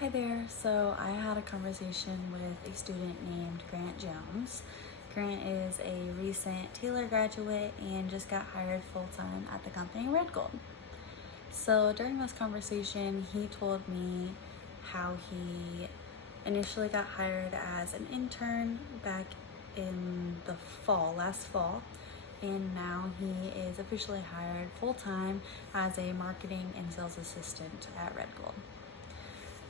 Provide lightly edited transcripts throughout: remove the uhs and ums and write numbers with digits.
Hi there. So I had a conversation with a student named Grant Jones. Grant is a recent Taylor graduate and just got hired full time at the company Red Gold. So during this conversation, he told me how he initially got hired as an intern back in the fall, last fall, and now he is officially hired full time as a marketing and sales assistant at Red Gold.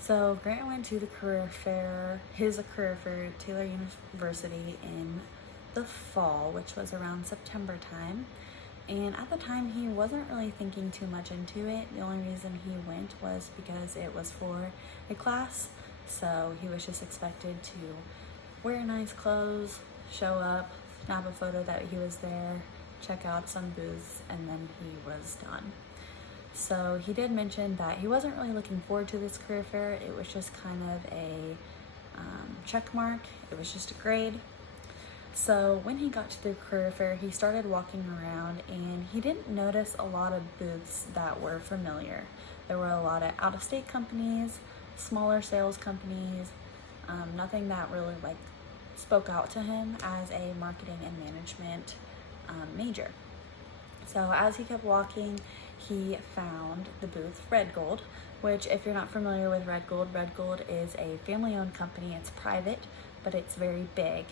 So Grant went to the career fair, his career fair at Taylor University in the fall, which was around September time. And at the time, he wasn't really thinking too much into it. The only reason he went was because it was for a class. So he was just expected to wear nice clothes, show up, snap a photo that he was there, check out some booths, and then he was done. So he did mention that he wasn't really looking forward to this career fair. It was just kind of a check mark. It was just a grade. So when he got to the career fair, he started walking around and he didn't notice a lot of booths that were familiar. There were a lot of out-of-state companies, smaller sales companies, nothing that really spoke out to him as a marketing and management major. So as he kept walking, he found the booth Red Gold, which if you're not familiar with Red Gold is a family-owned company. It's private, but it's very big.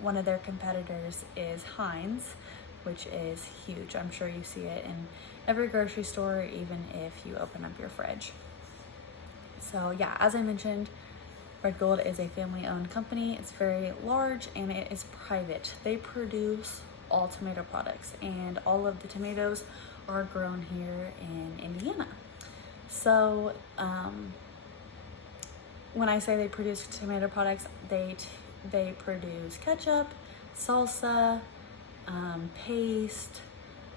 One of their competitors is Heinz, which is huge. I'm sure you see it in every grocery store, even if you open up your fridge. So yeah, as I mentioned, Red Gold is a family-owned company. It's very large and it is private. They produce all tomato products, and all of the tomatoes are grown here in Indiana. So when I say they produce tomato products, they produce ketchup, salsa, paste,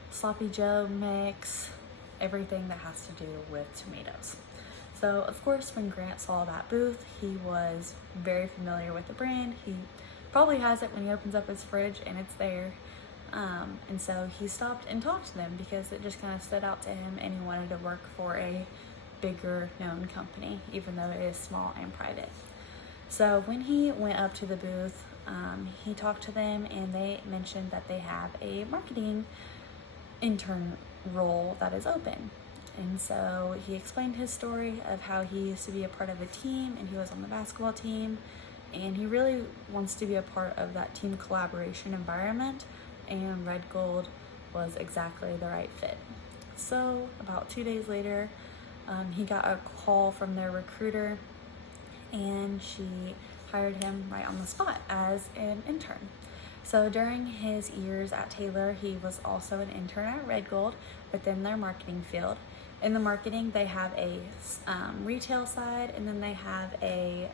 sloppy joe mix, everything that has to do with tomatoes. So of course, when Grant saw that booth, he was very familiar with the brand. He probably has it when he opens up his fridge and it's there. And so he stopped and talked to them because it just kind of stood out to him, and he wanted to work for a bigger known company, even though it is small and private. So when he went up to the booth, he talked to them and they mentioned that they have a marketing intern role that is open. And so he explained his story of how he used to be a part of a team and he was on the basketball team, and he really wants to be a part of that team collaboration environment, and Red Gold was exactly the right fit. So about 2 days later, he got a call from their recruiter and she hired him right on the spot as an intern. So during his years at Taylor, he was also an intern at Red Gold within their marketing field. In the marketing, they have a retail side, and then they have a,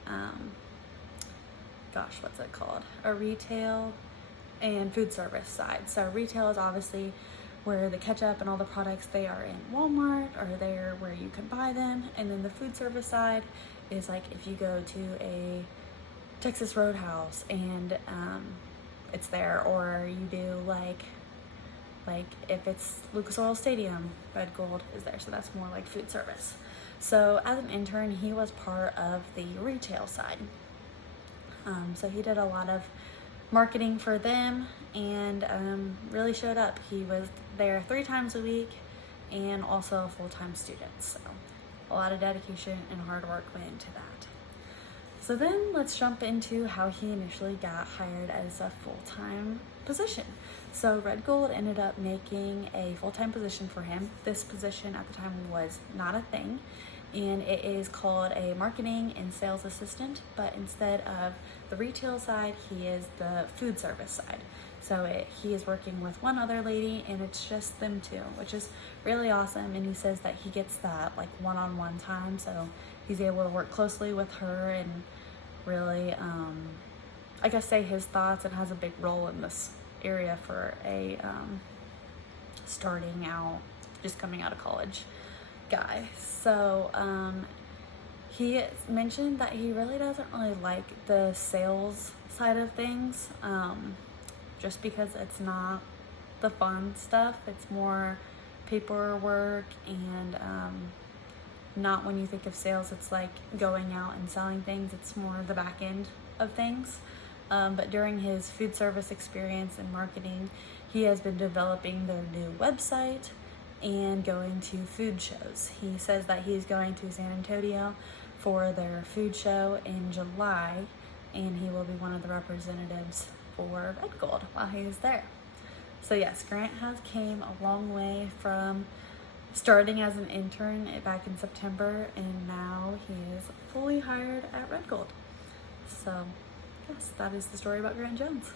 what's it called? A retail and food service side. So retail is obviously where the ketchup and all the products, they are in Walmart, or they're where you can buy them. And then the food service side is like if you go to a Texas Roadhouse and it's there, or you do like if it's Lucas Oil Stadium, Red Gold is there. So that's more like food service. So as an intern, he was part of the retail side. So he did a lot of marketing for them and really showed up. He was there 3 times a week and also a full-time student. So a lot of dedication and hard work went into that. So then let's jump into how he initially got hired as a full-time position. So Red Gold ended up making a full-time position for him. This position at the time was not a thing, and it is called a marketing and sales assistant, but instead of the retail side, he is the food service side. So he is working with one other lady, and it's just them two, which is really awesome. And he says that he gets that like one-on-one time, so he's able to work closely with her and really, I guess, say his thoughts, and has a big role in this area for a starting out, just coming out of college guy. So he mentioned that he really doesn't really like the sales side of things, just because it's not the fun stuff. It's more paperwork and not when you think of sales, it's like going out and selling things. It's more the back end of things. But during his food service experience and marketing, he has been developing their new website and going to food shows. He says that he's going to San Antonio for their food show in July, and he will be one of the representatives for Red Gold while he is there. So yes, Grant has came a long way from starting as an intern back in September, and now he is fully hired at Red Gold. So yes, that is the story about Grant Jones.